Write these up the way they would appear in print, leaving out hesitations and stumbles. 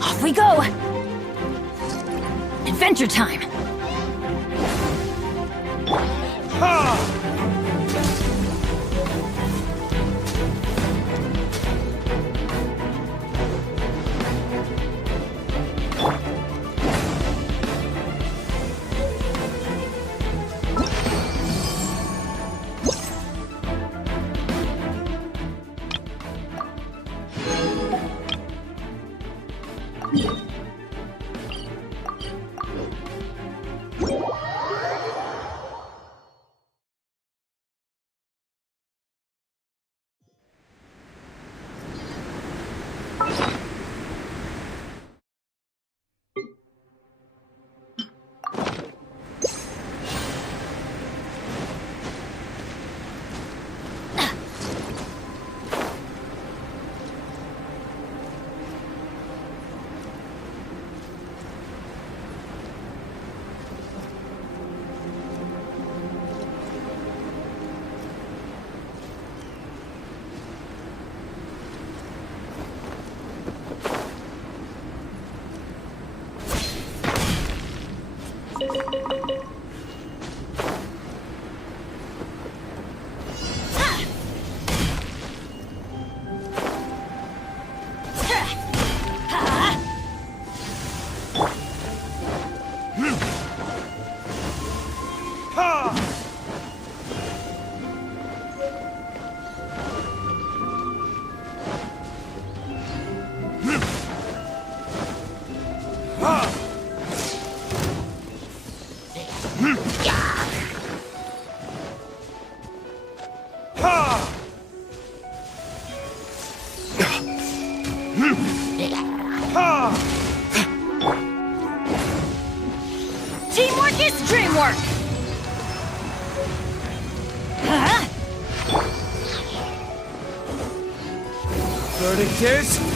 Off we go! Adventure time! Teamwork is dreamwork! Verdict is...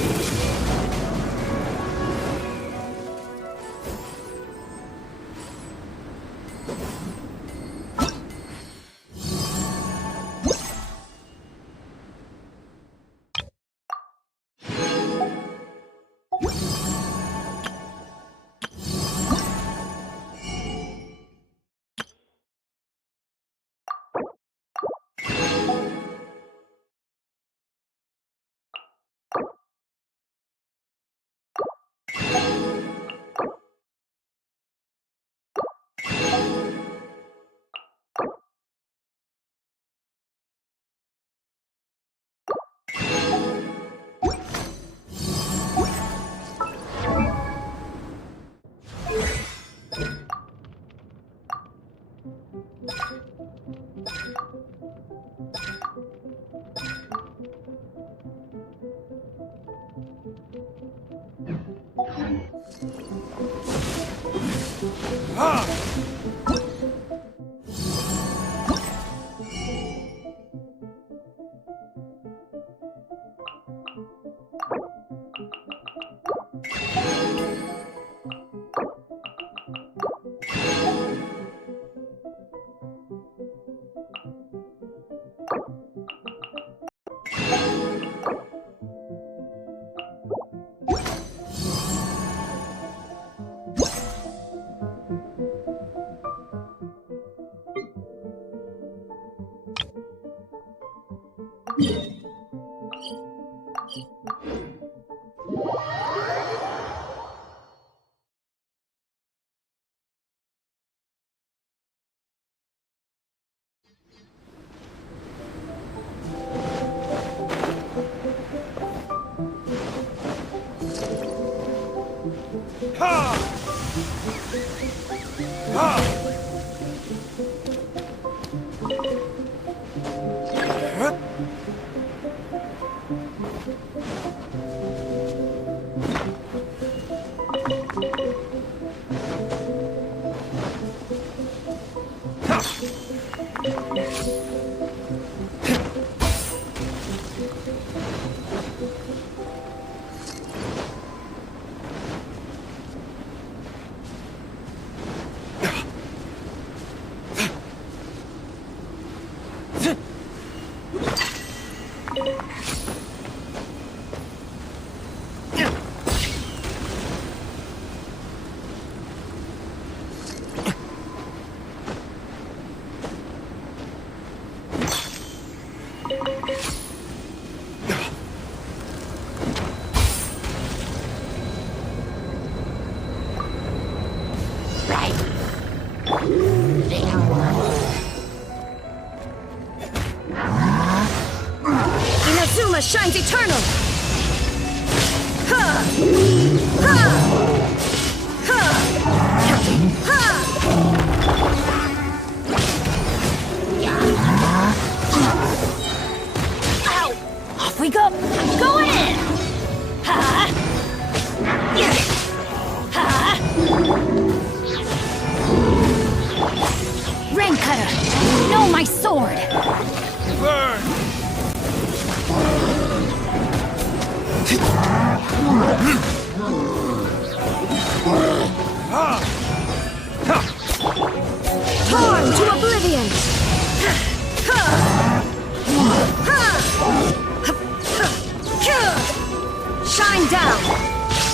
Inazuma shines eternal! Ha! Ha! Ha! Ha! Ow! Off we go! Going in! Ha! Ha! Rain cutter! Know my sword! Burn! Torn to oblivion! Shine down!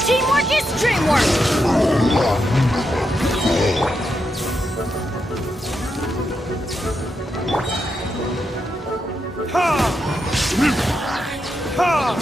Teamwork is dreamwork! Ha! Ha!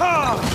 Huh?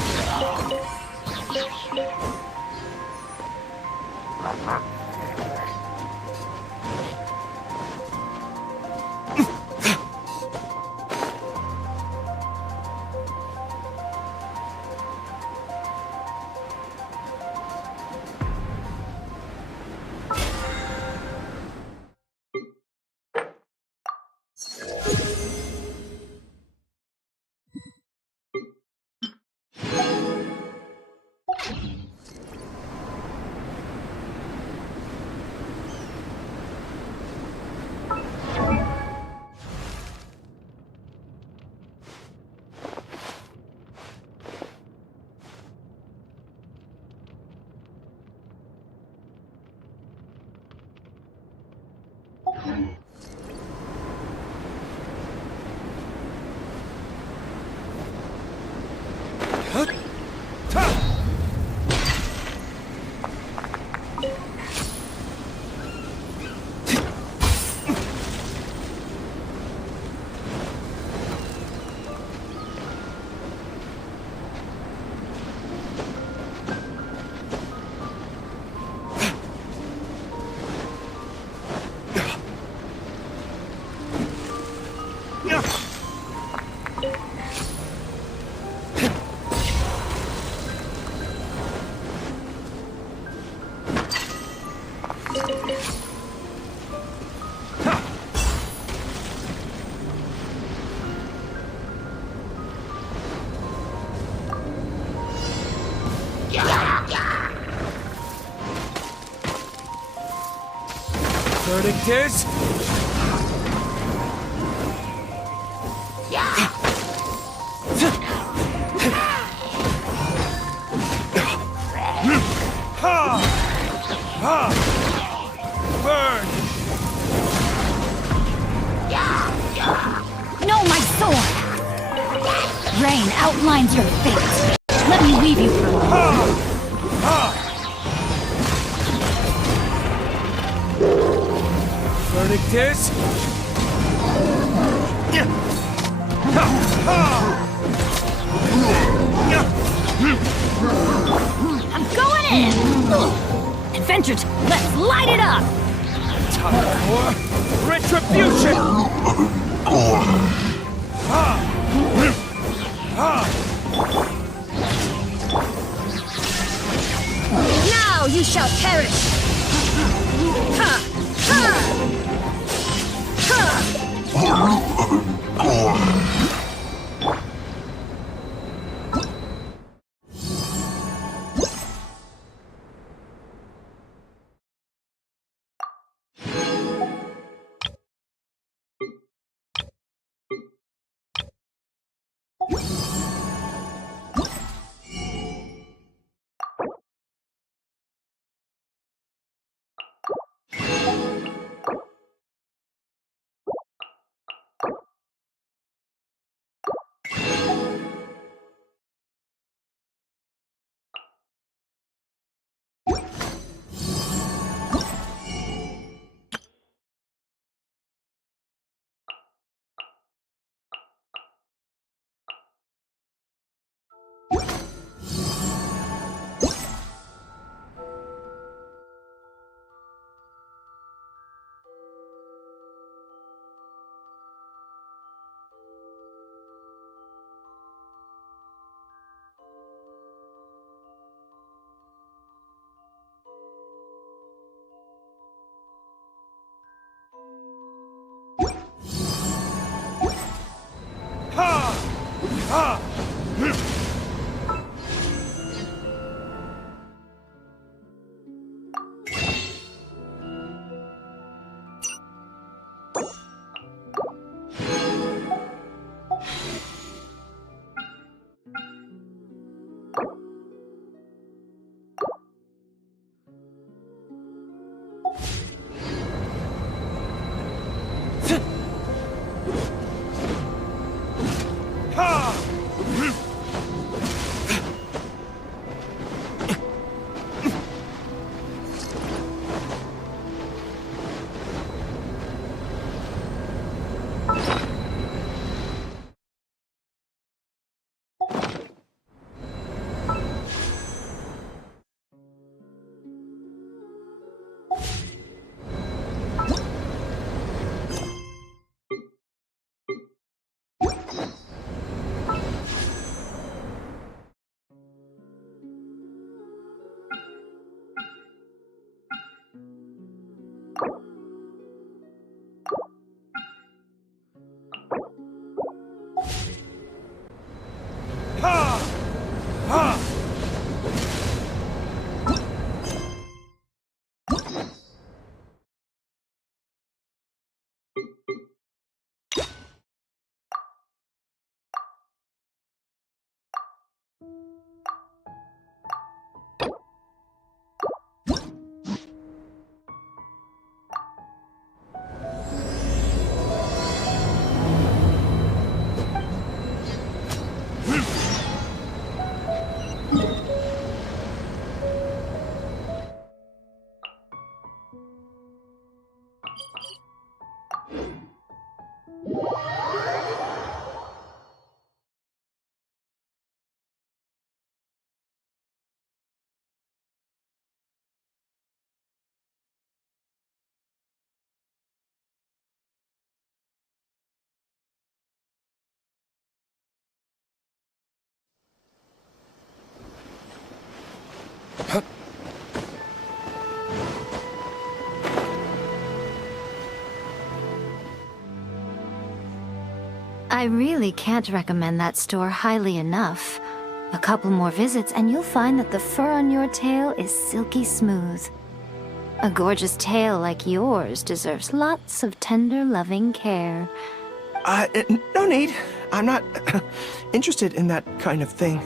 Verdict is... Burn! No, my sword! Rain outlines your fate. Let me weave you through. Verdict is... I'm going in! Adventure, let's light it up! Time for retribution! Now you shall perish! Ha! Ha! Ha! I really can't recommend that store highly enough. A couple more visits and you'll find that the fur on your tail is silky smooth. A gorgeous tail like yours deserves lots of tender, loving care. No need. I'm not interested in that kind of thing.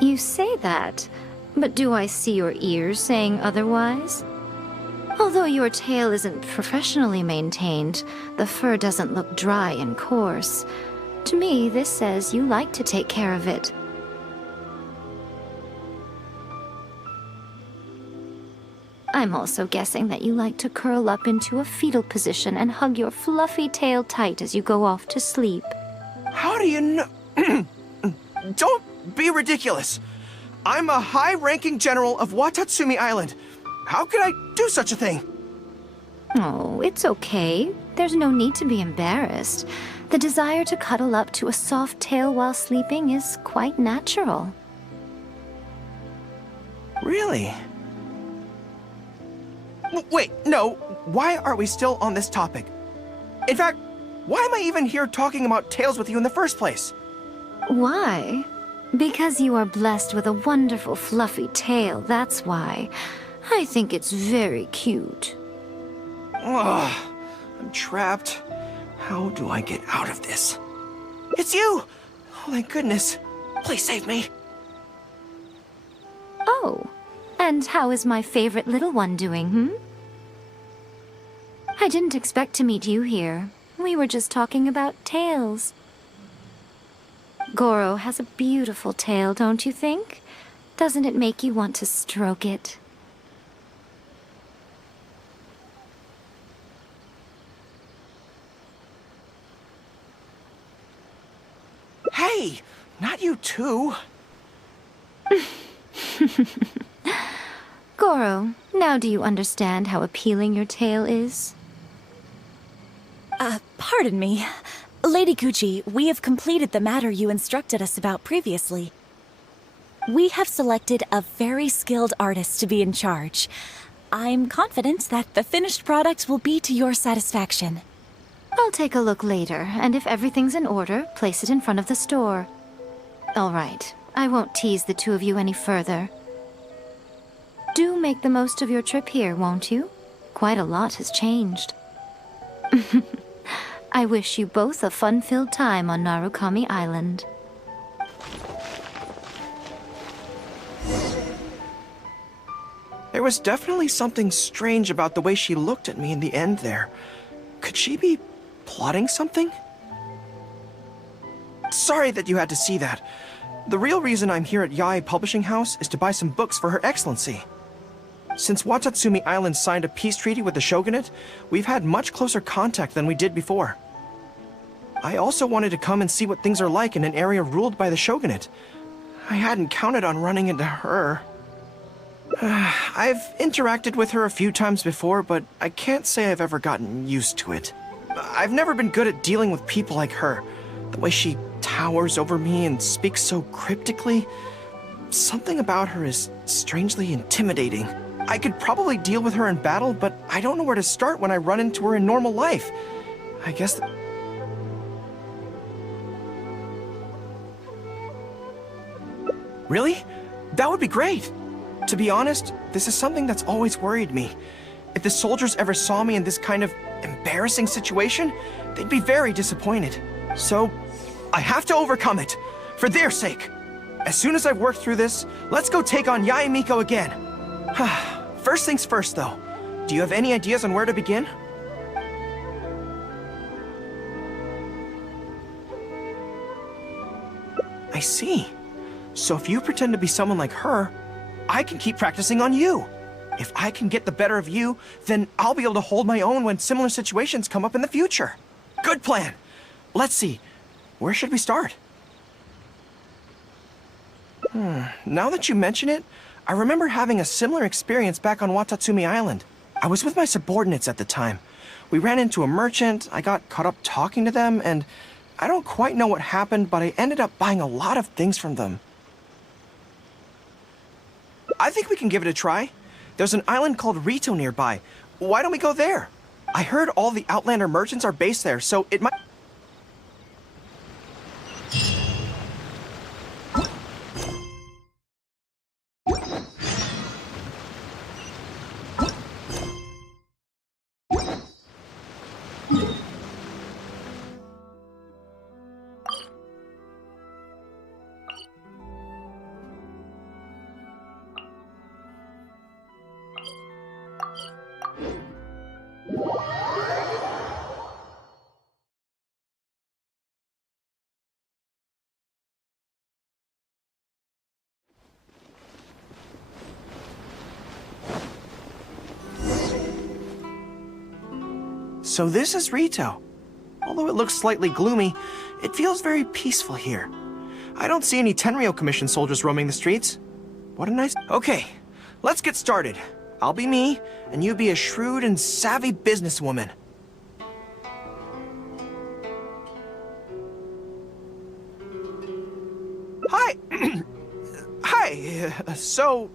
You say that, but do I see your ears saying otherwise? Although your tail isn't professionally maintained, the fur doesn't look dry and coarse. To me, this says you like to take care of it. I'm also guessing that you like to curl up into a fetal position and hug your fluffy tail tight as you go off to sleep. How do you know? Don't be ridiculous. I'm a high-ranking general of Watatsumi Island. How could I do such a thing? Oh, it's okay. There's no need to be embarrassed. The desire to cuddle up to a soft tail while sleeping is quite natural. Really? Wait, no. Why are we still on this topic? In fact, why am I even here talking about tails with you in the first place? Why? Because you are blessed with a wonderful fluffy tail, that's why. I think it's very cute. Ugh, I'm trapped. How do I get out of this? It's you! Oh, thank goodness. Please save me. Oh, and how is my favorite little one doing, I didn't expect to meet you here. We were just talking about tails. Goro has a beautiful tail, don't you think? Doesn't it make you want to stroke it? Hey, not you too. Goro, now do you understand how appealing your tail is? Pardon me. Lady Gucci, we have completed the matter you instructed us about previously. We have selected a very skilled artist to be in charge. I'm confident that the finished product will be to your satisfaction. I'll take a look later, and if everything's in order, place it in front of the store. All right, I won't tease the two of you any further. Do make the most of your trip here, won't you? Quite a lot has changed. I wish you both a fun-filled time on Narukami Island. There was definitely something strange about the way she looked at me in the end there. Could she be plotting something? Sorry that you had to see that. The real reason I'm here at Yae Publishing House is to buy some books for Her Excellency. Since Watatsumi Island signed a peace treaty with the Shogunate, we've had much closer contact than we did before. I also wanted to come and see what things are like in an area ruled by the Shogunate. I hadn't counted on running into her. I've interacted with her a few times before, but I can't say I've ever gotten used to it. I've never been good at dealing with people like her. The way she towers over me and speaks so cryptically. Something about her is strangely intimidating. I could probably deal with her in battle, but I don't know where to start when I run into her in normal life. I guess Really? That would be great. To be honest, this is something that's always worried me. If the soldiers ever saw me in this kind of embarrassing situation, they'd be very disappointed. So, I have to overcome it, for their sake. As soon as I've worked through this, let's go take on Yae Miko again. First things first, though. Do you have any ideas on where to begin? I see. So if you pretend to be someone like her, I can keep practicing on you. If I can get the better of you, then I'll be able to hold my own when similar situations come up in the future. Good plan. Let's see. Where should we start? Now that you mention it, I remember having a similar experience back on Watatsumi Island. I was with my subordinates at the time. We ran into a merchant, I got caught up talking to them, and I don't quite know what happened, but I ended up buying a lot of things from them. I think we can give it a try. There's an island called Rito nearby. Why don't we go there? I heard all the Outlander merchants are based there, so it might... So this is Rito. Although it looks slightly gloomy, it feels very peaceful here. I don't see any Tenryo Commission soldiers roaming the streets. What a nice... Okay, let's get started. I'll be me, and you be a shrewd and savvy businesswoman. Hi! Hi, so...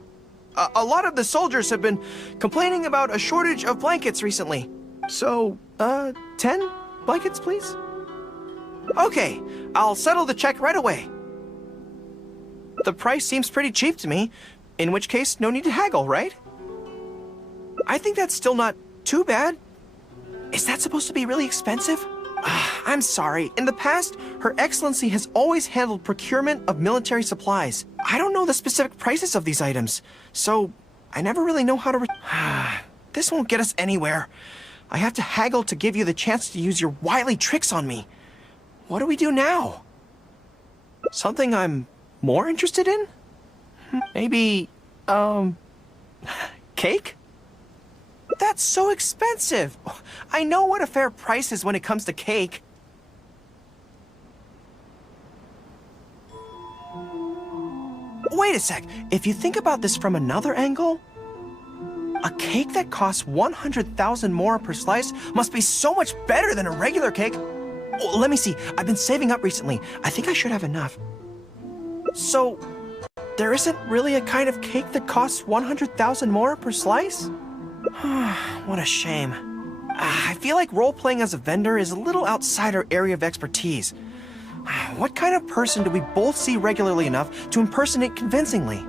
a lot of the soldiers have been complaining about a shortage of blankets recently. So, 10 blankets, please? Okay, I'll settle the check right away. The price seems pretty cheap to me, in which case, no need to haggle, right? I think that's still not too bad. Is that supposed to be really expensive? I'm sorry. In the past, Her Excellency has always handled procurement of military supplies. I don't know the specific prices of these items, so I never really know how to... This won't get us anywhere. I have to haggle to give you the chance to use your wily tricks on me. What do we do now? Something I'm more interested in? Maybe, cake? That's so expensive. I know what a fair price is when it comes to cake. Wait a sec. If you think about this from another angle, a cake that costs 100,000 more per slice must be so much better than a regular cake. Oh, let me see. I've been saving up recently. I think I should have enough. So, there isn't really a kind of cake that costs 100,000 more per slice? What a shame. I feel like role-playing as a vendor is a little outside our area of expertise. What kind of person do we both see regularly enough to impersonate convincingly?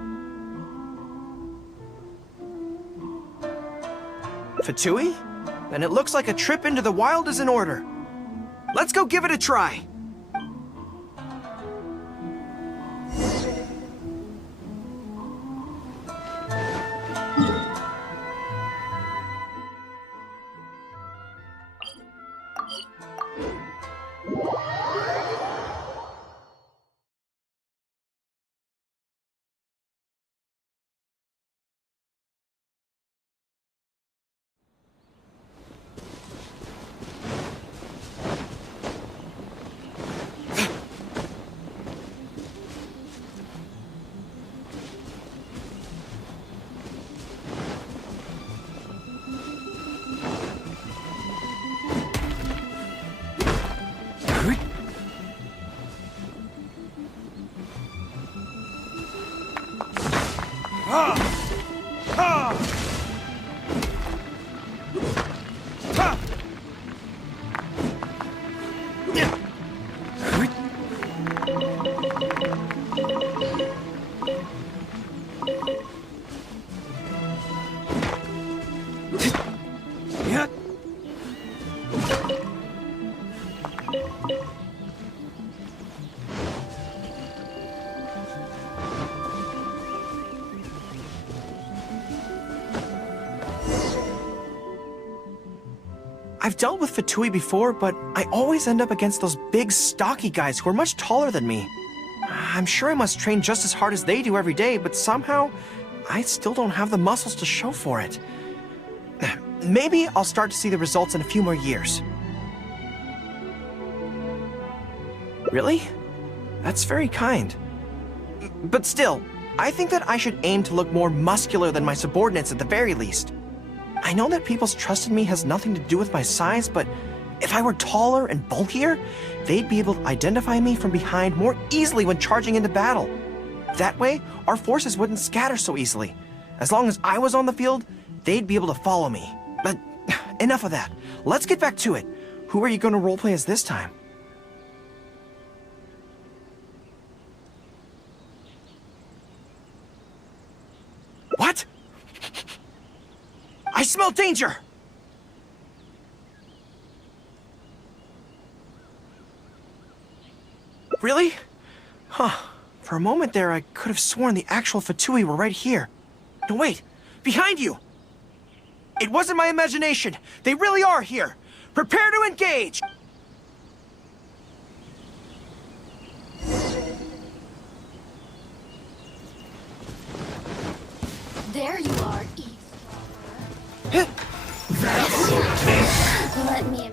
Fatui? Then it looks like a trip into the wild is in order. Let's go give it a try. I've dealt with Fatui before, but I always end up against those big, stocky guys who are much taller than me. I'm sure I must train just as hard as they do every day, but somehow, I still don't have the muscles to show for it. Maybe I'll start to see the results in a few more years. Really? That's very kind. But still, I think that I should aim to look more muscular than my subordinates at the very least. I know that people's trust in me has nothing to do with my size, but if I were taller and bulkier, they'd be able to identify me from behind more easily when charging into battle. That way, our forces wouldn't scatter so easily. As long as I was on the field, they'd be able to follow me. But enough of that. Let's get back to it. Who are you going to roleplay as this time? What? I smell danger! Really? Huh. For a moment there, I could have sworn the actual F2P were right here. No, wait! Behind you! It wasn't my imagination! They really are here! Prepare to engage! There you are, eavesdropper. Let me...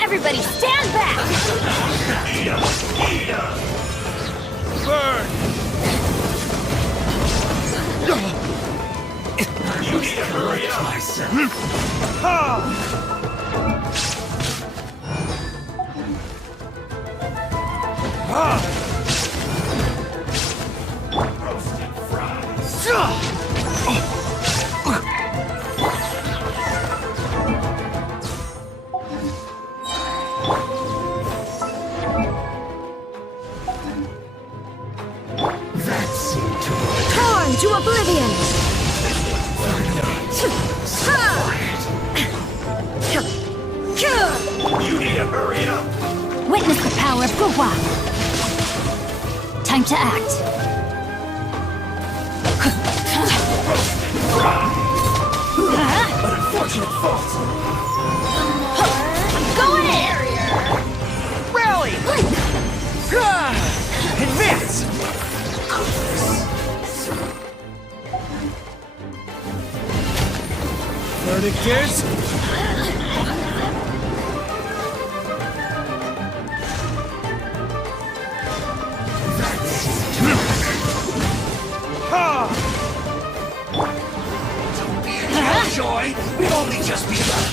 Everybody stand back! Burn! You need to hurry up! Roasted fries! Torn to oblivion! You need to hurry up! Witness the power of Gua. Time to act. An unfortunate fault! I'm going in! Rally! Advance! Verdict is... Joy, we've only just begun.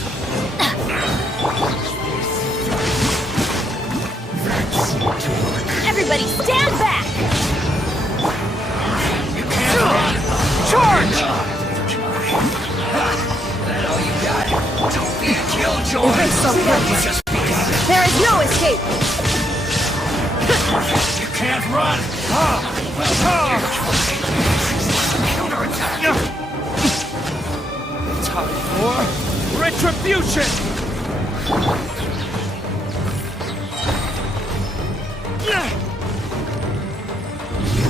Everybody stand back! You can't run. Charge! That all you got? Don't be a killjoy. So Just begun. there is no escape! You can't run. Counterattack. Time for retribution!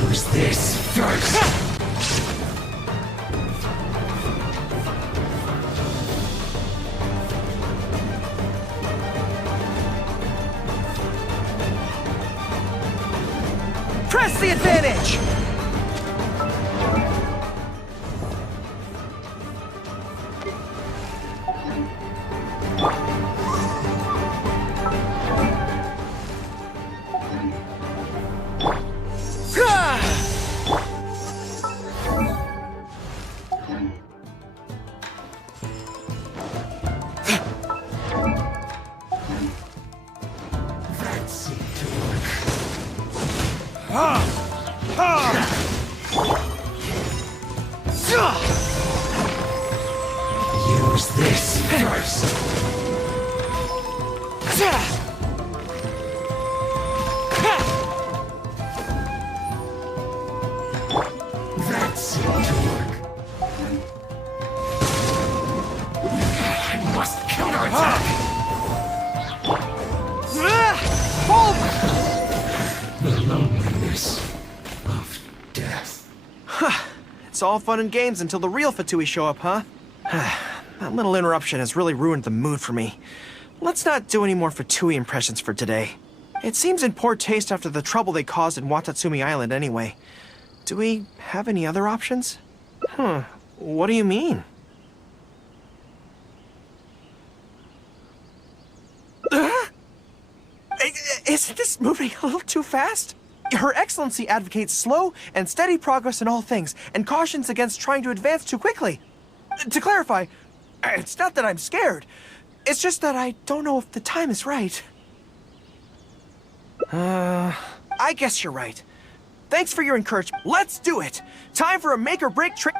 Use this first. Press the advantage! Use this first. That seemed to work. I must counterattack. The loneliness of death. It's all fun and games until the real F2P show up, huh? That little interruption has really ruined the mood for me. Let's not do any more F2P impressions for today. It seems in poor taste after the trouble they caused in Watatsumi Island anyway. Do we have any other options? What do you mean? Isn't this moving a little too fast? Her Excellency advocates slow and steady progress in all things, and cautions against trying to advance too quickly. To clarify, it's not that I'm scared. It's just that I don't know if the time is right. I guess you're right. Thanks for your encouragement. Let's do it! Time for a make-or-break trick.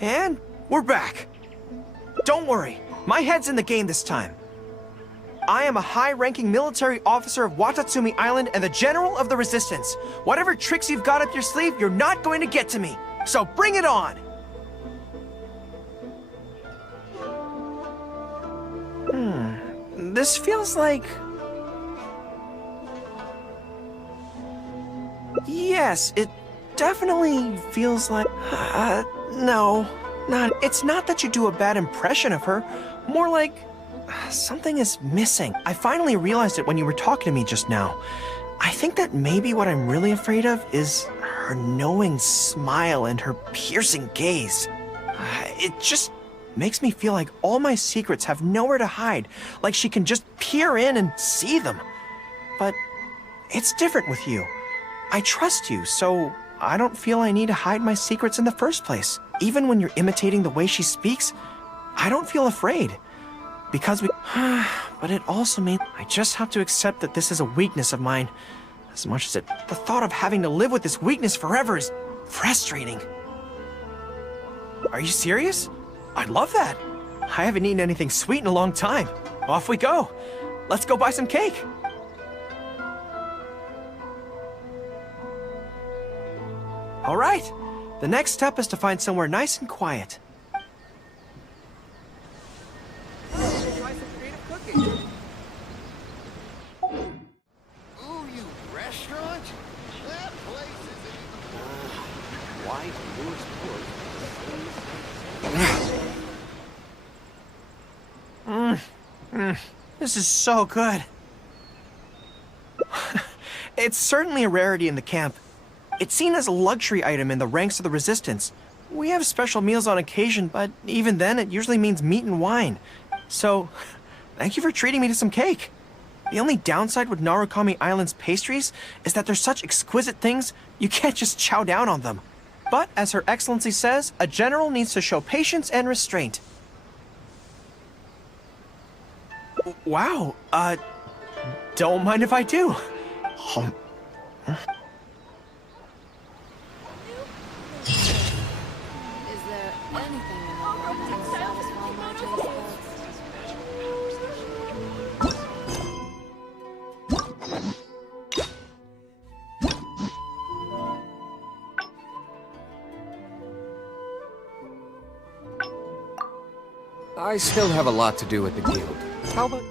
And we're back. Don't worry, my head's in the game this time. I am a high-ranking military officer of Watatsumi Island and the General of the Resistance. Whatever tricks you've got up your sleeve, you're not going to get to me. So bring it on! This feels like... Yes, it definitely feels like... No, not... It's not that you do a bad impression of her. More like... something is missing. I finally realized it when you were talking to me just now. I think that maybe what I'm really afraid of is her knowing smile and her piercing gaze. It just makes me feel like all my secrets have nowhere to hide, like she can just peer in and see them. But it's different with you. I trust you, so I don't feel I need to hide my secrets in the first place. Even when you're imitating the way she speaks, I don't feel afraid. Because we... But it also means I just have to accept that this is a weakness of mine. As much as the thought of having to live with this weakness forever is frustrating. Are you serious? I'd love that. I haven't eaten anything sweet in a long time. Off we go. Let's go buy some cake. All right. The next step is to find somewhere nice and quiet. Try some creative cooking. Ooh, you restaurant? That place is why lose This is so good. It's certainly a rarity in the camp. It's seen as a luxury item in the ranks of the Resistance. We have special meals on occasion, but even then it usually means meat and wine. So, thank you for treating me to some cake. The only downside with Narukami Island's pastries is that they're such exquisite things, you can't just chow down on them. But, as Her Excellency says, a general needs to show patience and restraint. Wow, don't mind if I do. Is there anything in the world that can satisfy my taste buds? I still have a lot to do at the guild. How about...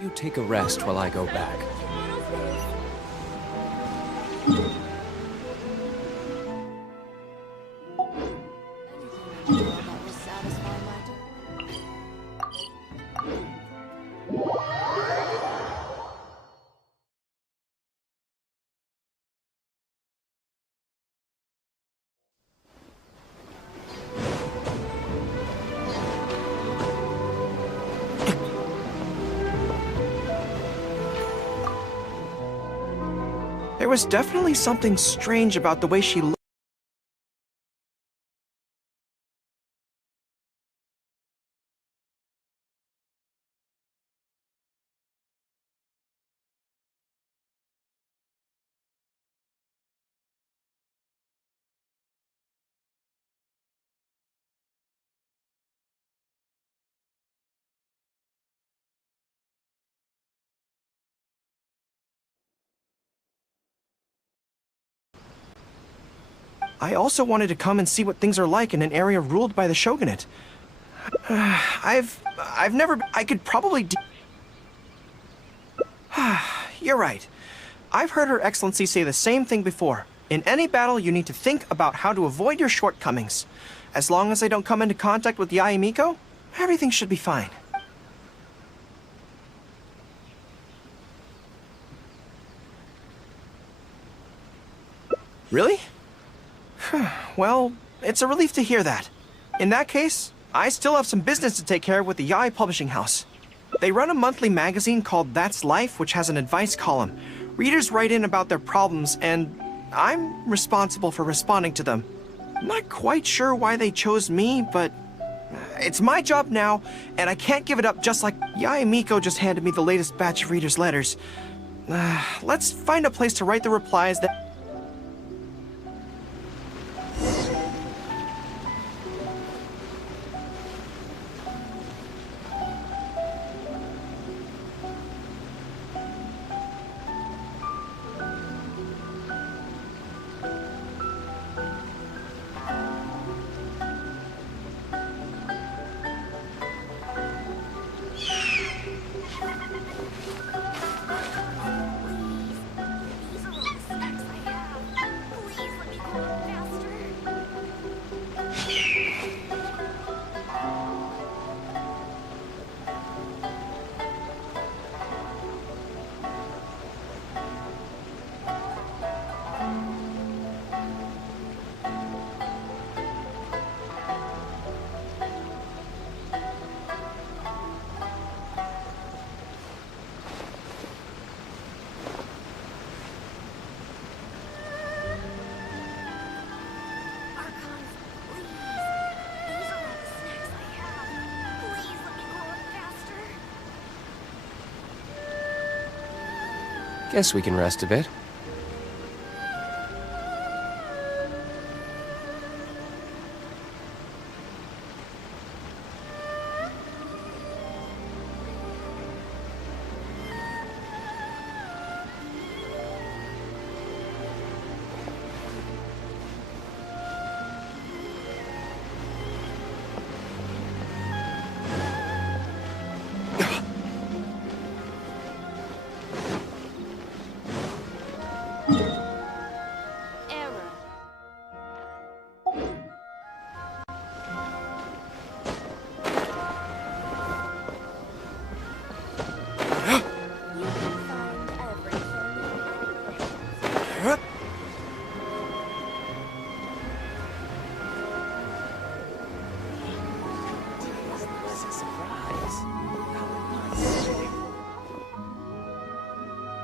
You take a rest while I go back. Anything in the world that will satisfy my taste. There was definitely something strange about the way she looked. I also wanted to come and see what things are like in an area ruled by the shogunate. I've never. I could probably. You're right. I've heard Her Excellency say the same thing before. In any battle, you need to think about how to avoid your shortcomings. As long as I don't come into contact with Yae Miko, everything should be fine. Really? Well, it's a relief to hear that. In that case, I still have some business to take care of with the Yae Publishing House. They run a monthly magazine called That's Life, which has an advice column. Readers write in about their problems, and I'm responsible for responding to them. I'm not quite sure why they chose me, but it's my job now, and I can't give it up just like Yae Miko just handed me the latest batch of readers' letters. Let's find a place to write the replies that... Guess we can rest a bit.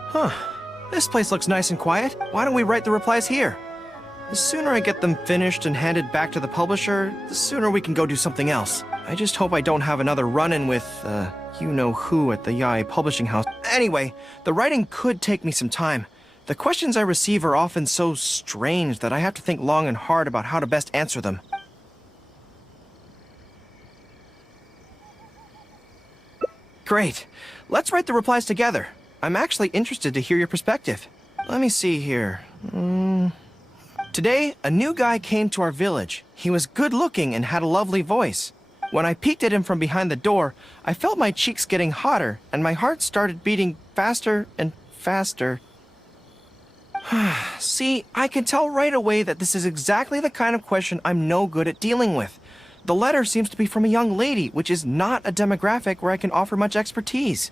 Huh. This place looks nice and quiet. Why don't we write the replies here? The sooner I get them finished and handed back to the publisher, the sooner we can go do something else. I just hope I don't have another run-in with, you-know-who at the Yae Publishing House. Anyway, the writing could take me some time. The questions I receive are often so strange that I have to think long and hard about how to best answer them. Great. Let's write the replies together. I'm actually interested to hear your perspective. Let me see here. Today, a new guy came to our village. He was good-looking and had a lovely voice. When I peeked at him from behind the door, I felt my cheeks getting hotter, and my heart started beating faster and faster. See, I can tell right away that this is exactly the kind of question I'm no good at dealing with. The letter seems to be from a young lady, which is not a demographic where I can offer much expertise.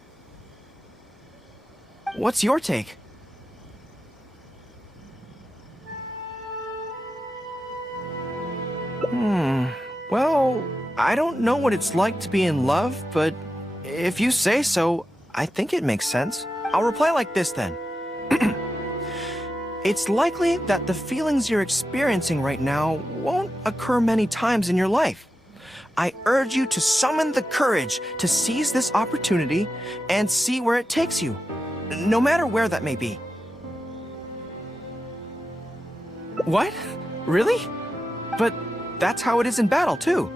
What's your take? Well, I don't know what it's like to be in love, but if you say so, I think it makes sense. I'll reply like this then. It's likely that the feelings you're experiencing right now won't occur many times in your life. I urge you to summon the courage to seize this opportunity and see where it takes you, no matter where that may be. What? Really? But that's how it is in battle, too.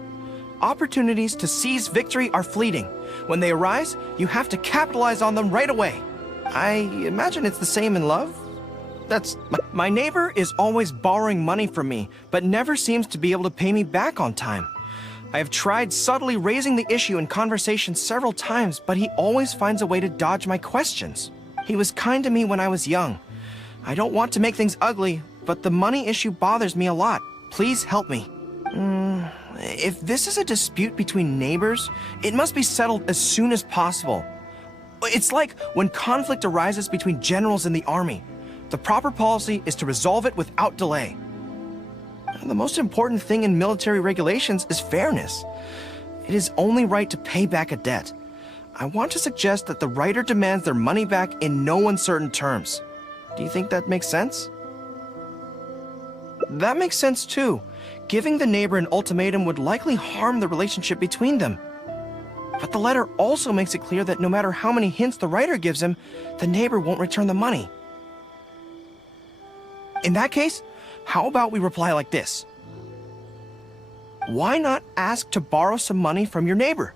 Opportunities to seize victory are fleeting. When they arise, you have to capitalize on them right away. I imagine it's the same in love? My neighbor is always borrowing money from me, but never seems to be able to pay me back on time. I have tried subtly raising the issue in conversation several times, but he always finds a way to dodge my questions. He was kind to me when I was young. I don't want to make things ugly, but the money issue bothers me a lot. Please help me. If this is a dispute between neighbors, it must be settled as soon as possible. It's like when conflict arises between generals in the army. The proper policy is to resolve it without delay. The most important thing in military regulations is fairness. It is only right to pay back a debt. I want to suggest that the writer demands their money back in no uncertain terms. Do you think that makes sense? That makes sense too. Giving the neighbor an ultimatum would likely harm the relationship between them. But the letter also makes it clear that no matter how many hints the writer gives him, the neighbor won't return the money. In that case, how about we reply like this? Why not ask to borrow some money from your neighbor?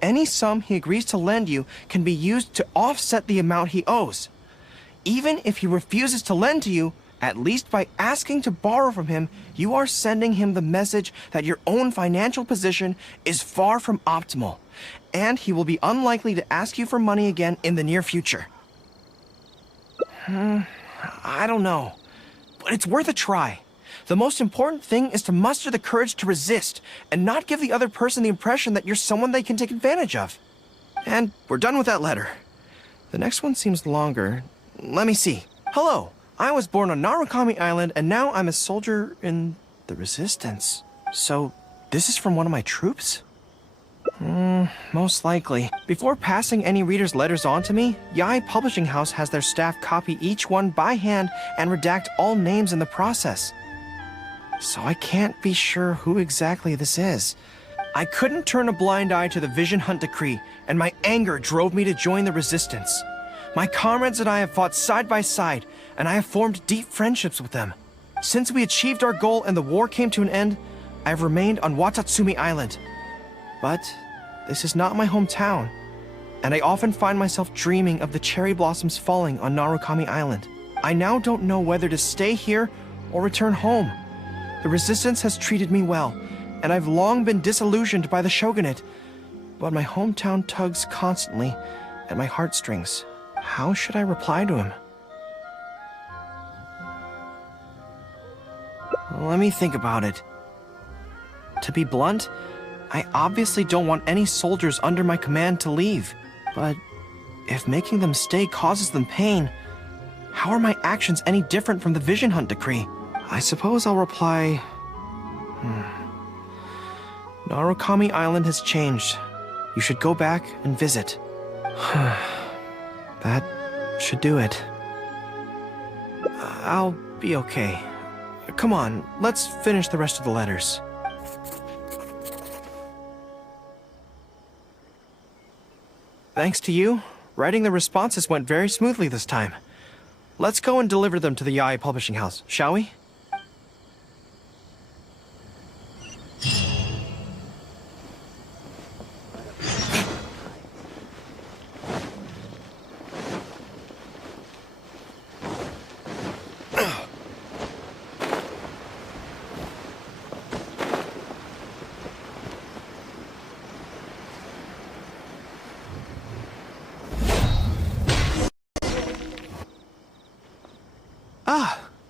Any sum he agrees to lend you can be used to offset the amount he owes. Even if he refuses to lend to you, at least by asking to borrow from him, you are sending him the message that your own financial position is far from optimal, and he will be unlikely to ask you for money again in the near future. I don't know, but it's worth a try. The most important thing is to muster the courage to resist and not give the other person the impression that you're someone they can take advantage of. And we're done with that letter. The next one seems longer. Let me see. Hello, I was born on Narukami Island and now I'm a soldier in the Resistance. So this is from one of my troops? Most likely. Before passing any reader's letters on to me, Yae Publishing House has their staff copy each one by hand and redact all names in the process. So I can't be sure who exactly this is. I couldn't turn a blind eye to the Vision Hunt decree, and my anger drove me to join the Resistance. My comrades and I have fought side by side, and I have formed deep friendships with them. Since we achieved our goal and the war came to an end, I have remained on Watatsumi Island. But this is not my hometown, and I often find myself dreaming of the cherry blossoms falling on Narukami Island. I now don't know whether to stay here or return home. The Resistance has treated me well, and I've long been disillusioned by the shogunate, but my hometown tugs constantly at my heartstrings. How should I reply to him? Let me think about it. To be blunt, I obviously don't want any soldiers under my command to leave, but if making them stay causes them pain, how are my actions any different from the Vision Hunt decree? I suppose I'll reply... Narukami Island has changed. You should go back and visit. That should do it. I'll be okay. Come on, let's finish the rest of the letters. Thanks to you, writing the responses went very smoothly this time. Let's go and deliver them to the Yae Publishing House, shall we?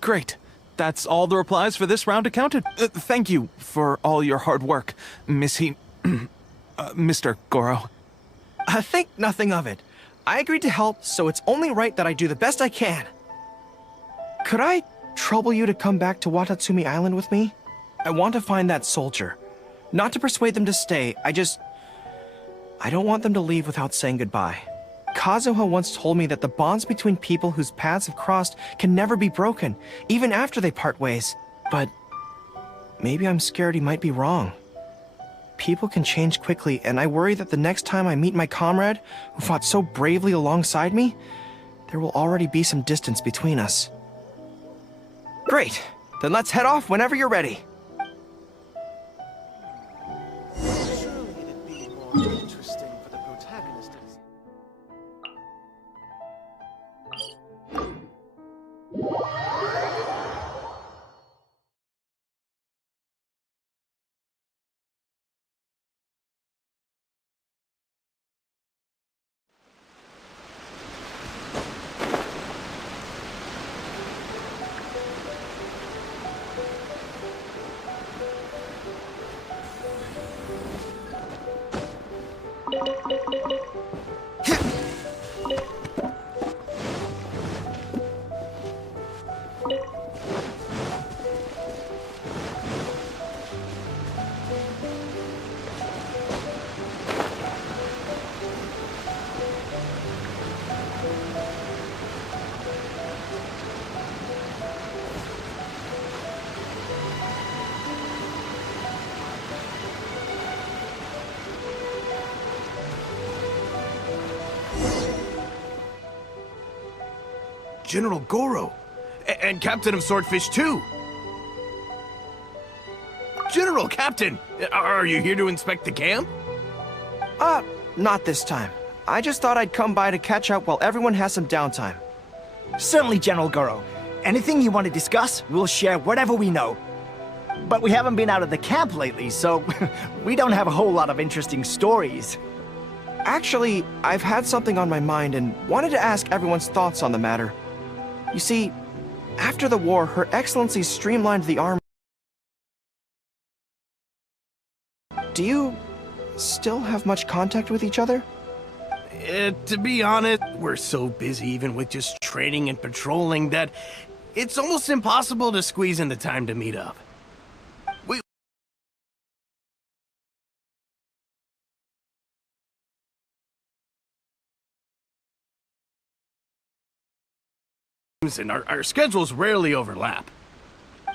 Great. That's all the replies for this round accounted. Thank you for all your hard work, Mr. Goro. Think nothing of it. I agreed to help, so it's only right that I do the best I can. Could I trouble you to come back to Watatsumi Island with me? I want to find that soldier. Not to persuade them to stay, I don't want them to leave without saying goodbye. Kazuha once told me that the bonds between people whose paths have crossed can never be broken, even after they part ways. But maybe I'm scared he might be wrong. People can change quickly, and I worry that the next time I meet my comrade, who fought so bravely alongside me, there will already be some distance between us. Great! Then let's head off whenever you're ready. Surely it'd be more interesting for the protagonist to... General Goro. And Captain of Swordfish too. General Captain, are you here to inspect the camp? Not this time. I just thought I'd come by to catch up while everyone has some downtime. Certainly, General Goro. Anything you want to discuss, we'll share whatever we know. But we haven't been out of the camp lately, so we don't have a whole lot of interesting stories. Actually, I've had something on my mind and wanted to ask everyone's thoughts on the matter. You see, after the war, Her Excellency streamlined the army. Do you still have much contact with each other? To be honest, we're so busy even with just training and patrolling that it's almost impossible to squeeze in the time to meet up. And our schedules rarely overlap.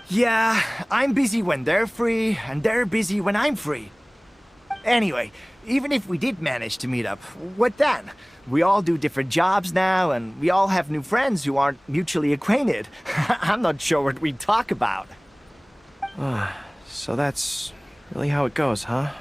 Yeah, I'm busy when they're free, and they're busy when I'm free. Anyway, even if we did manage to meet up, what then? We all do different jobs now, and we all have new friends who aren't mutually acquainted. I'm not sure what we'd talk about. So that's really how it goes, huh?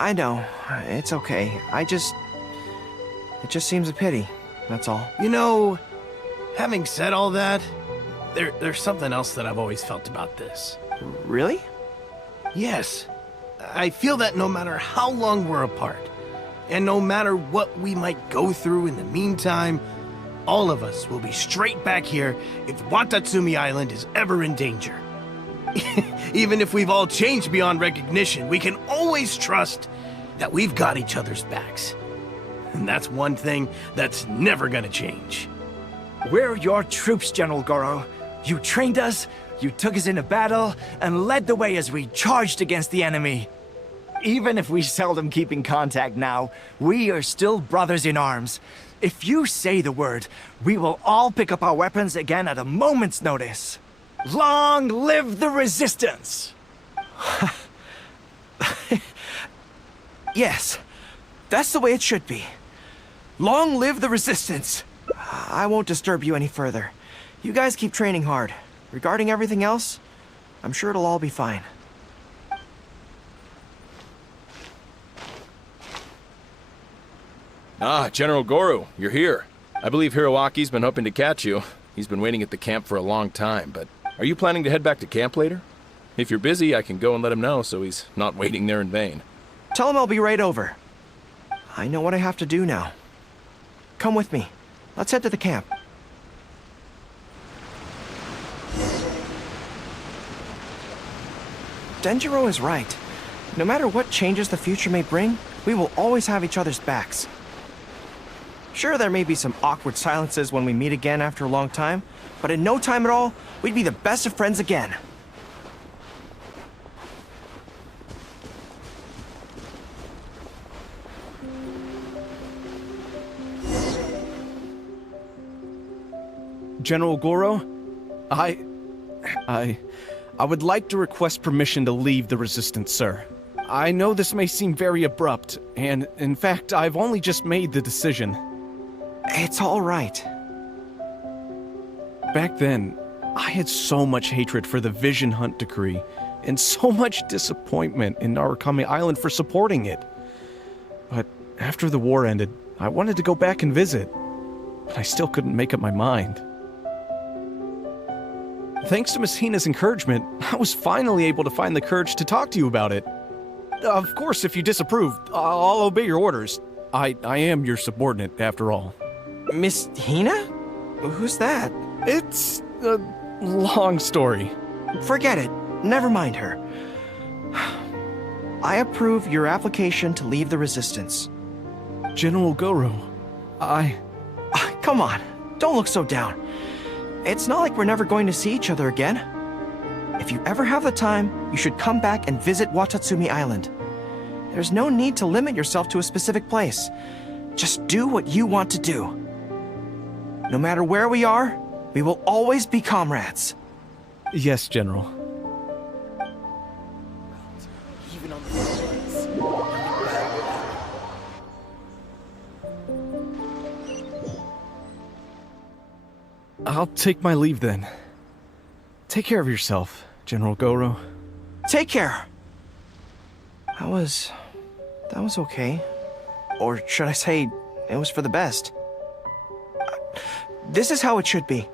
I know. It's okay. It just seems a pity. That's all. You know, having said all that, there's something else that I've always felt about this. Really? Yes. I feel that no matter how long we're apart, and no matter what we might go through in the meantime, all of us will be straight back here if Watatsumi Island is ever in danger. Even if we've all changed beyond recognition, we can always trust that we've got each other's backs. And that's one thing that's never gonna change. We're your troops, General Goro. You trained us, you took us into battle, and led the way as we charged against the enemy. Even if we seldom keep in contact now, we are still brothers in arms. If you say the word, we will all pick up our weapons again at a moment's notice. Long live the resistance! Yes. That's the way it should be. Long live the resistance! I won't disturb you any further. You guys keep training hard. Regarding everything else, I'm sure it'll all be fine. Ah, General Goro, you're here. I believe Hiroaki's been hoping to catch you. He's been waiting at the camp for a long time, but are you planning to head back to camp later? If you're busy, I can go and let him know so he's not waiting there in vain. Tell him I'll be right over. I know what I have to do now. Come with me. Let's head to the camp. Denjiro is right. No matter what changes the future may bring, we will always have each other's backs. Sure, there may be some awkward silences when we meet again after a long time, but in no time at all, we'd be the best of friends again. General Goro, I would like to request permission to leave the Resistance, sir. I know this may seem very abrupt, and in fact, I've only just made the decision. It's all right. Back then, I had so much hatred for the Vision Hunt decree, and so much disappointment in Narukami Island for supporting it. But after the war ended, I wanted to go back and visit, but I still couldn't make up my mind. Thanks to Miss Hina's encouragement, I was finally able to find the courage to talk to you about it. Of course, if you disapprove, I'll obey your orders. I am your subordinate, after all. Miss Hina? Who's that? It's a long story. Forget it. Never mind her. I approve your application to leave the Resistance. General Goro, Come on, don't look so down. It's not like we're never going to see each other again. If you ever have the time, you should come back and visit Watatsumi Island. There's no need to limit yourself to a specific place. Just do what you want to do. No matter where we are, we will always be comrades. Yes, General. Even on the I'll take my leave then. Take care of yourself, General Goro. Take care. That was okay. Or should I say, it was for the best. This is how it should be.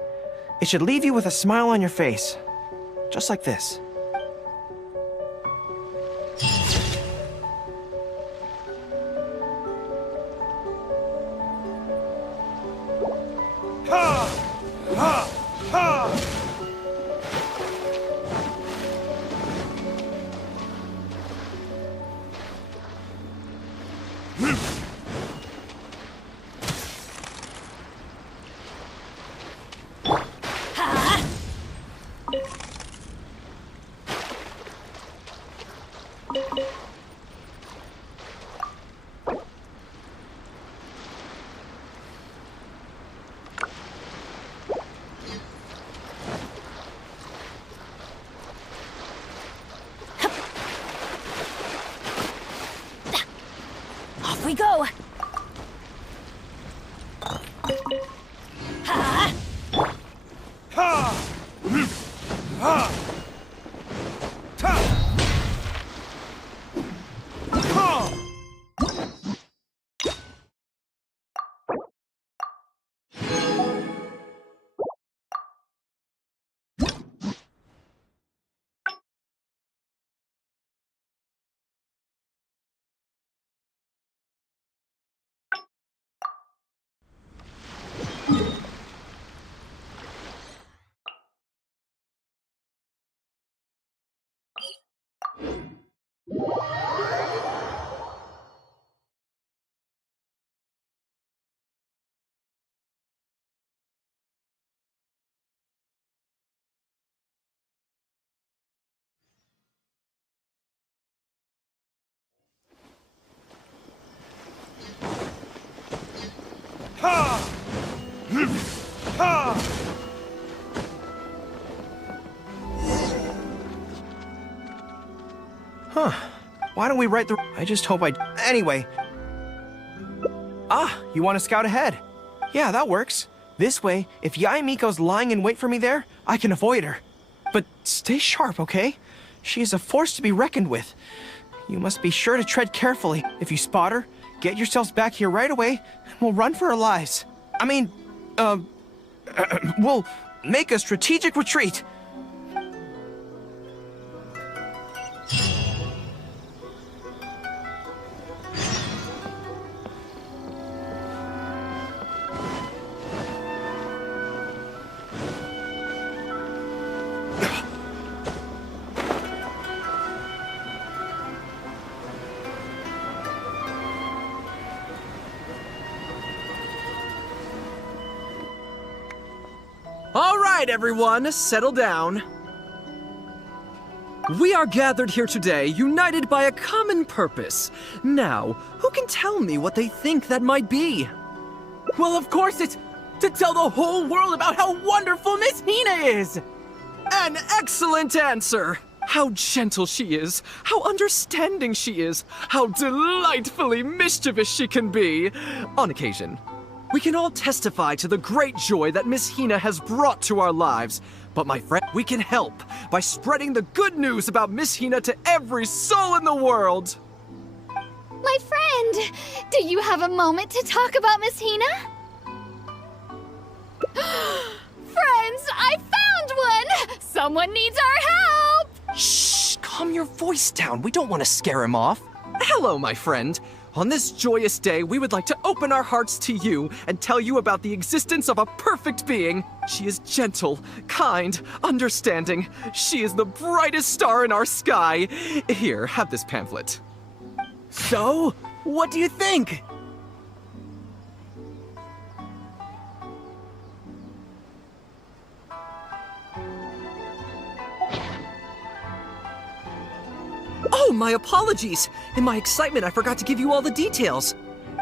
It should leave you with a smile on your face. Just like this. Off we go! Huh. Why don't we write the... I just hope I... Anyway. Ah, you want to scout ahead? Yeah, that works. This way, if Yae Miko's lying in wait for me there, I can avoid her. But stay sharp, okay? She is a force to be reckoned with. You must be sure to tread carefully. If you spot her, get yourselves back here right away, and we'll run for our lives. I mean, we'll make a strategic retreat. All right, everyone, settle down. We are gathered here today, united by a common purpose. Now, who can tell me what they think that might be? Well, of course it's to tell the whole world about how wonderful Miss Hina is! An excellent answer! How gentle she is, how understanding she is, how delightfully mischievous she can be, on occasion. We can all testify to the great joy that Miss Hina has brought to our lives. But my friend, we can help by spreading the good news about Miss Hina to every soul in the world. My friend, do you have a moment to talk about Miss Hina? Friends, I found one! Someone needs our help! Shh, calm your voice down. We don't want to scare him off. Hello, my friend. On this joyous day, we would like to open our hearts to you and tell you about the existence of a perfect being. She is gentle, kind, understanding. She is the brightest star in our sky. Here, have this pamphlet. So, what do you think? Oh, my apologies! In my excitement, I forgot to give you all the details.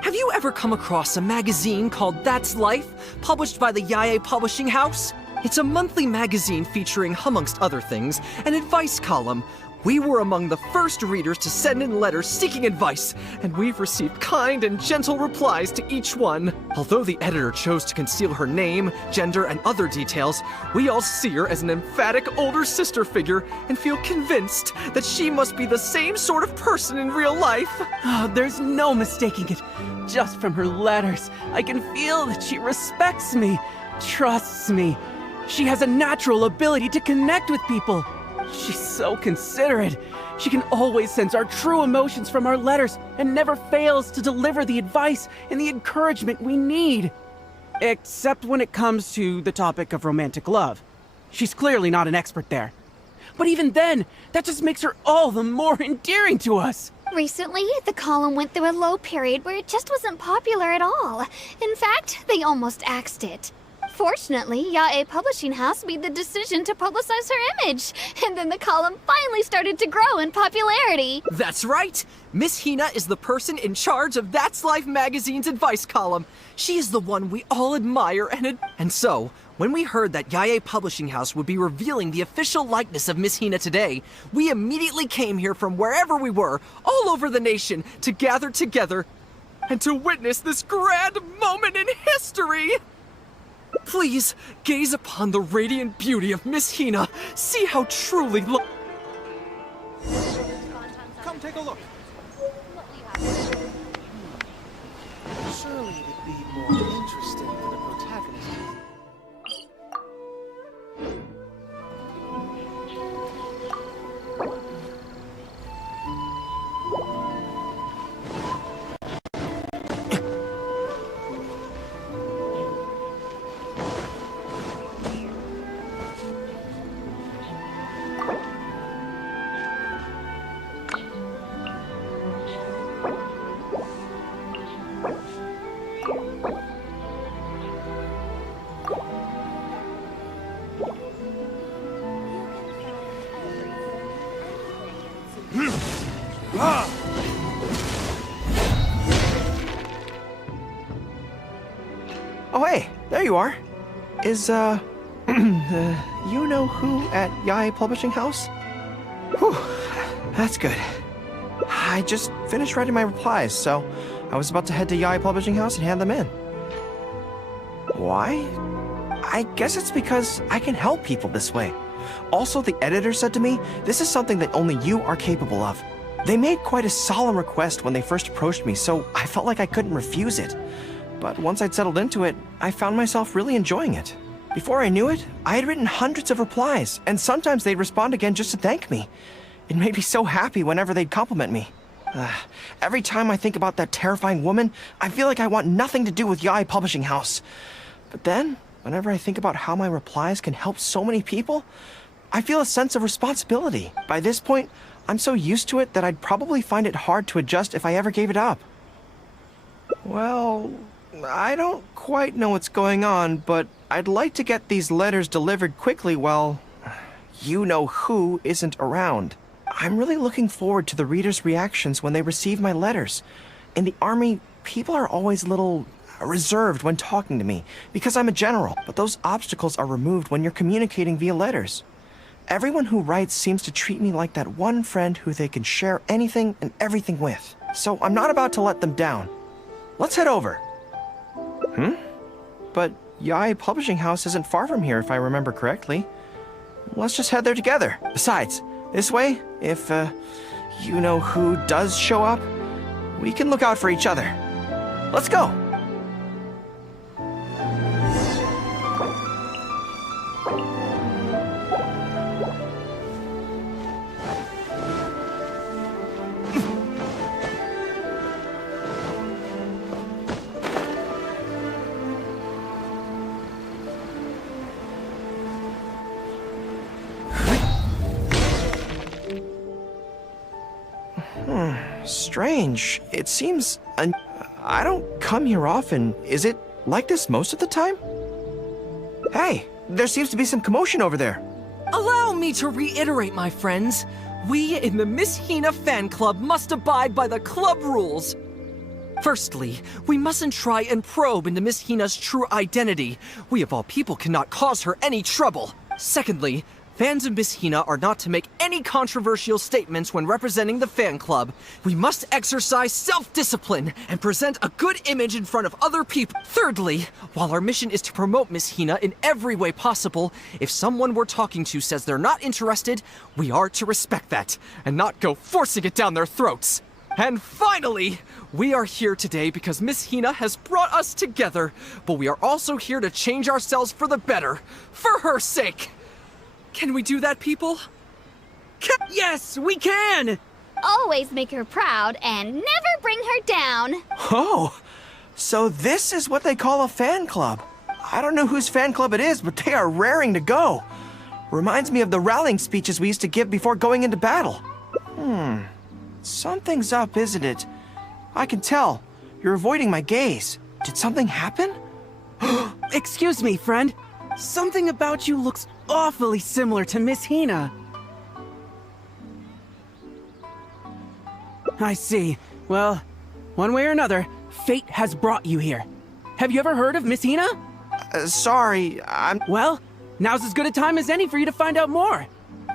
Have you ever come across a magazine called That's Life, published by the Yae Publishing House? It's a monthly magazine featuring, amongst other things, an advice column. We were among the first readers to send in letters seeking advice, and we've received kind and gentle replies to each one. Although the editor chose to conceal her name, gender, and other details, we all see her as an emphatic older sister figure and feel convinced that she must be the same sort of person in real life. Oh, there's no mistaking it. Just from her letters, I can feel that she respects me, trusts me. She has a natural ability to connect with people. She's so considerate. She can always sense our true emotions from our letters and never fails to deliver the advice and the encouragement we need. Except when it comes to the topic of romantic love. She's clearly not an expert there. But even then, that just makes her all the more endearing to us. Recently, the column went through a low period where it just wasn't popular at all. In fact, they almost axed it. Fortunately, Yae Publishing House made the decision to publicize her image, and then the column finally started to grow in popularity. That's right! Miss Hina is the person in charge of That's Life magazine's advice column. She is the one we all admire and so, when we heard that Yae Publishing House would be revealing the official likeness of Miss Hina today, we immediately came here from wherever we were, all over the nation, to gather together and to witness this grand moment in history! Please, gaze upon the radiant beauty of Miss Hina. See how truly Come take a look. Surely it'd be more interesting for the protagonist. Oh hey, there you are. Is, you know who at Yae Publishing House? Whew, that's good. I just finished writing my replies, so I was about to head to Yae Publishing House and hand them in. Why? I guess it's because I can help people this way. Also, the editor said to me, this is something that only you are capable of. They made quite a solemn request when they first approached me, so I felt like I couldn't refuse it. But once I'd settled into it, I found myself really enjoying it. Before I knew it, I had written hundreds of replies, and sometimes they'd respond again just to thank me. It made me so happy whenever they'd compliment me. Every time I think about that terrifying woman, I feel like I want nothing to do with Yae Publishing House. But then, whenever I think about how my replies can help so many people, I feel a sense of responsibility. By this point, I'm so used to it that I'd probably find it hard to adjust if I ever gave it up. Well, I don't quite know what's going on, but I'd like to get these letters delivered quickly while you-know-who isn't around. I'm really looking forward to the readers' reactions when they receive my letters. In the army, people are always a little reserved when talking to me because I'm a general, but those obstacles are removed when you're communicating via letters. Everyone who writes seems to treat me like that one friend who they can share anything and everything with. So I'm not about to let them down. Let's head over. But Yae Publishing House isn't far from here if I remember correctly. Let's just head there together. Besides, this way, if, you-know-who does show up, we can look out for each other. Let's go! Strange. It seems... I don't come here often. Is it like this most of the time? Hey, there seems to be some commotion over there. Allow me to reiterate, my friends. We in the Miss Hina fan club must abide by the club rules. Firstly, we mustn't try and probe into Miss Hina's true identity. We of all people cannot cause her any trouble. Secondly, fans of Miss Hina are not to make any controversial statements when representing the fan club. We must exercise self-discipline and present a good image in front of other people. Thirdly, while our mission is to promote Miss Hina in every way possible, if someone we're talking to says they're not interested, we are to respect that and not go forcing it down their throats. And finally, we are here today because Miss Hina has brought us together, but we are also here to change ourselves for the better, for her sake. Can we do that, people? Yes, we can! Always make her proud and never bring her down. Oh, so this is what they call a fan club. I don't know whose fan club it is, but they are raring to go. Reminds me of the rallying speeches we used to give before going into battle. Something's up, isn't it? I can tell. You're avoiding my gaze. Did something happen? Excuse me, friend. Something about you looks awfully similar to Miss Hina. I see. Well, one way or another, fate has brought you here. Have you ever heard of Miss Hina? Sorry, Well, now's as good a time as any for you to find out more.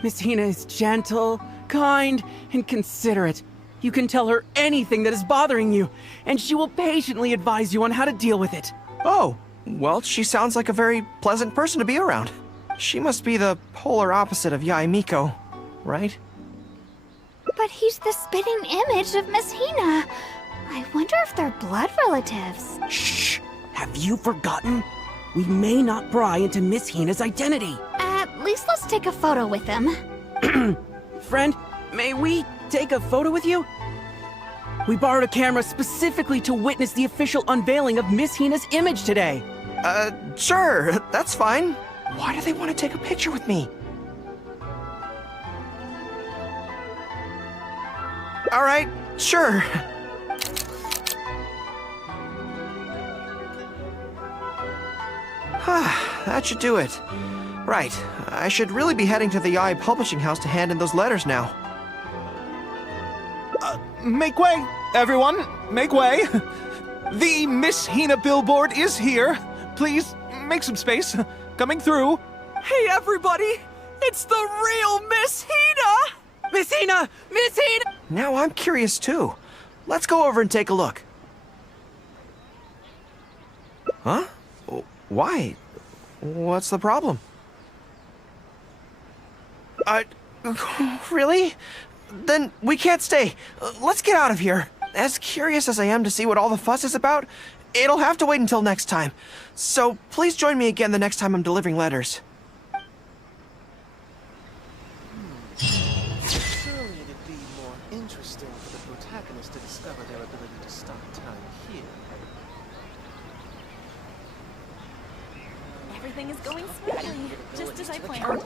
Miss Hina is gentle, kind, and considerate. You can tell her anything that is bothering you, and she will patiently advise you on how to deal with it. Oh, well, she sounds like a very pleasant person to be around. She must be the polar opposite of Yae Miko, right? But he's the spitting image of Miss Hina. I wonder if they're blood relatives. Shh! Have you forgotten? We may not pry into Miss Hina's identity. At least let's take a photo with them. Friend, may we take a photo with you? We borrowed a camera specifically to witness the official unveiling of Miss Hina's image today. Sure, that's fine. Why do they want to take a picture with me? All right, sure. That should do it. Right, I should really be heading to the Yae Publishing House to hand in those letters now. Make way, everyone! Make way! The Miss Hina billboard is here. Please, make some space. Coming through. Hey, everybody! It's the real Miss Hina! Miss Hina! Miss Hina! Now I'm curious too. Let's go over and take a look. Huh? Why? What's the problem? Really? Then we can't stay. Let's get out of here. As curious as I am to see what all the fuss is about, it'll have to wait until next time. So please join me again the next time I'm delivering letters. Surely it'd be more interesting for the protagonist to discover their ability to stop time here. Everything is going smoothly, just as I planned.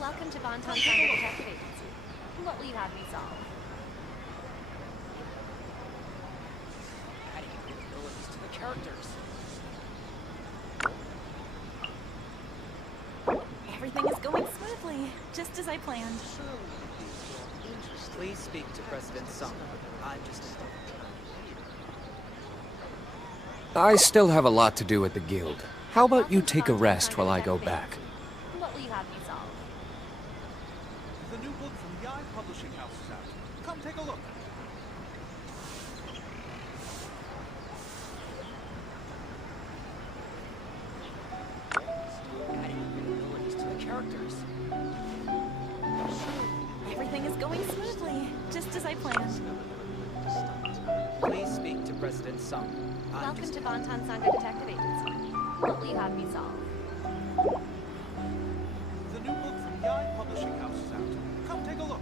Welcome to Bonton Saga Detective Agency. What will you have me solve? Adding abilities to the characters. Everything is going smoothly, just as I planned. Please speak to President Sung. I'm just I still have a lot to do at the guild. How about you take a rest while I go back? What will you have me solve? The new book from Yai Publishing House is out. Come take a look. adding abilities to the characters. Everything is going smoothly, just as I planned. Please speak to President Sung. Welcome to Bonton Saga Detective Agency. What will you have me solve? The new book from Yai Publishing House is out. Come take a look.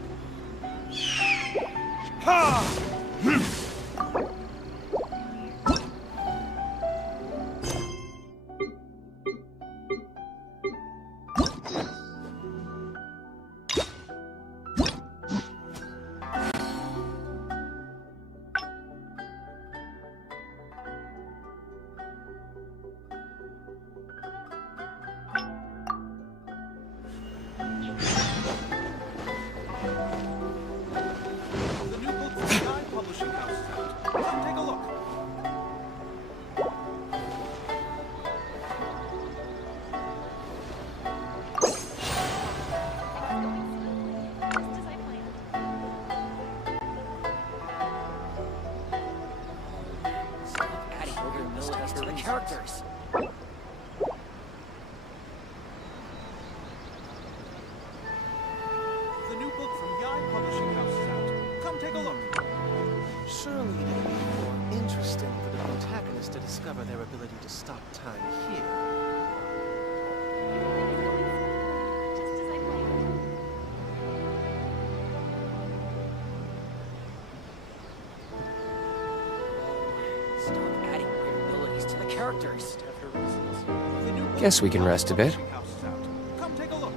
The new book from Yai Publishing House is out. Come take a look. Just as I planned. Stop adding abilities to the characters. The new book from Yai Publishing House is out. Come take a look. Surely it would be more interesting for the protagonist to discover their ability to stop time here. Just as I planned. Stop adding weird abilities to the characters. The new book Guess we from can Yai rest a bit. Publishing House is out. Come take a look.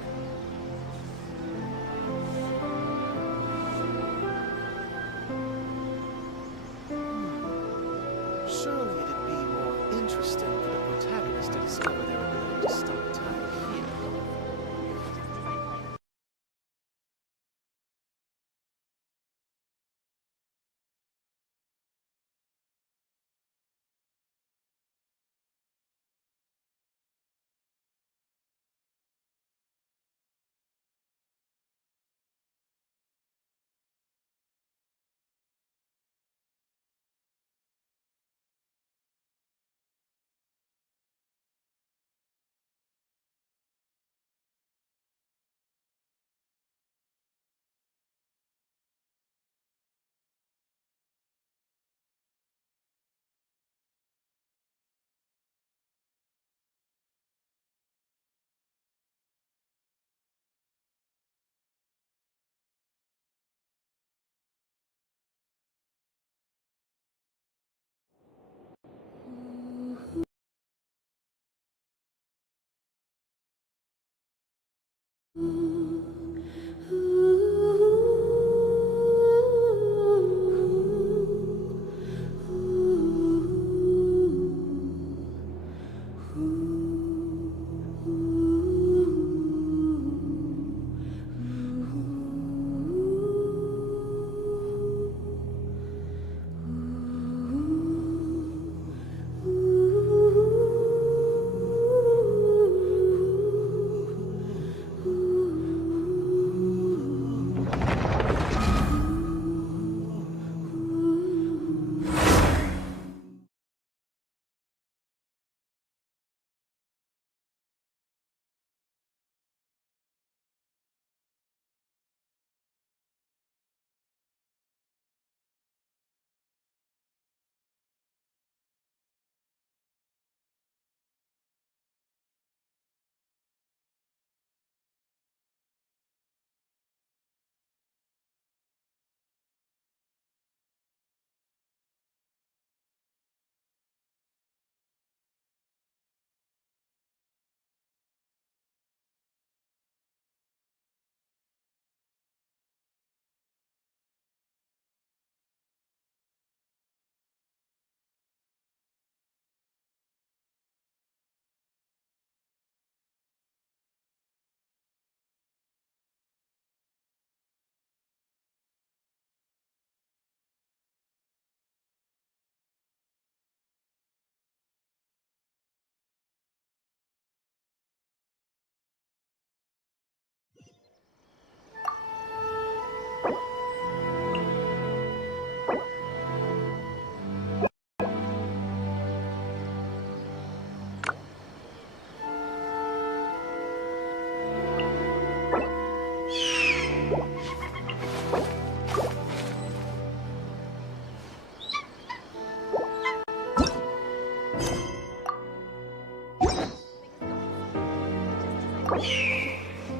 Surely it'd be more interesting for the protagonist to discover their ability to stop time here.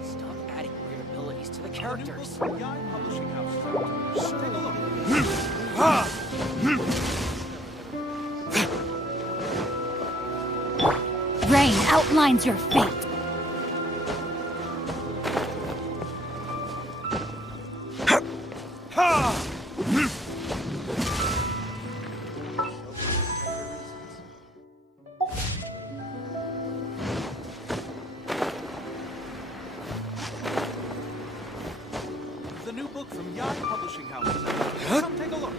Stop adding weird abilities to the characters. Yai Publishing House is out. Take a look. Rain outlines your fate. The new book from Yai Publishing House is out. Come take a look.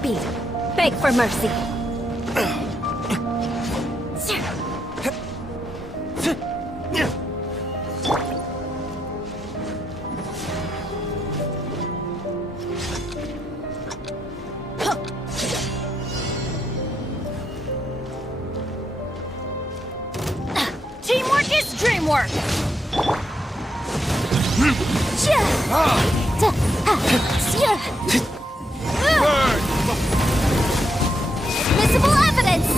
speed. Beg for mercy. Teamwork is dreamwork! Visible evidence!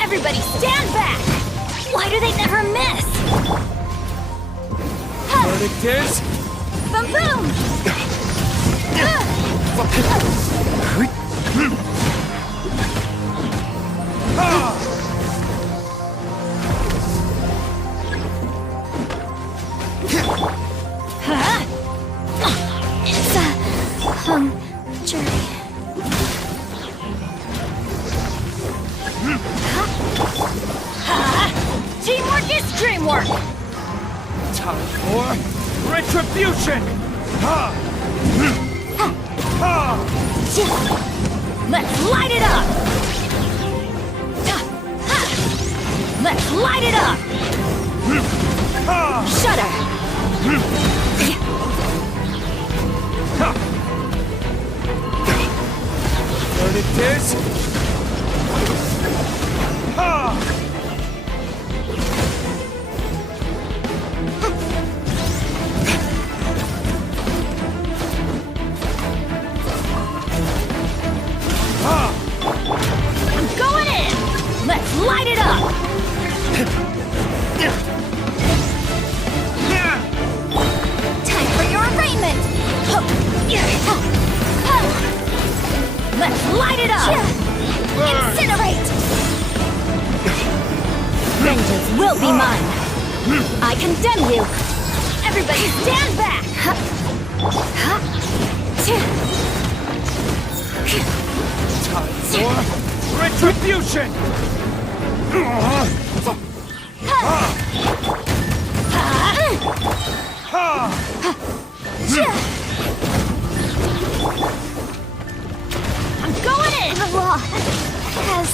Everybody stand back! Why do they never miss? Verdict is... Boom boom! It's jury. Teamwork is dreamwork! Time for retribution! Let's light it up! Let's light it up! Shudder! Verdict is... I'm going in! Let's light it up! Time for your arraignment! Let's light it up! Incinerate! Vengeance will be mine. I condemn you. Everybody stand back! Time for retribution! I'm going in! The law has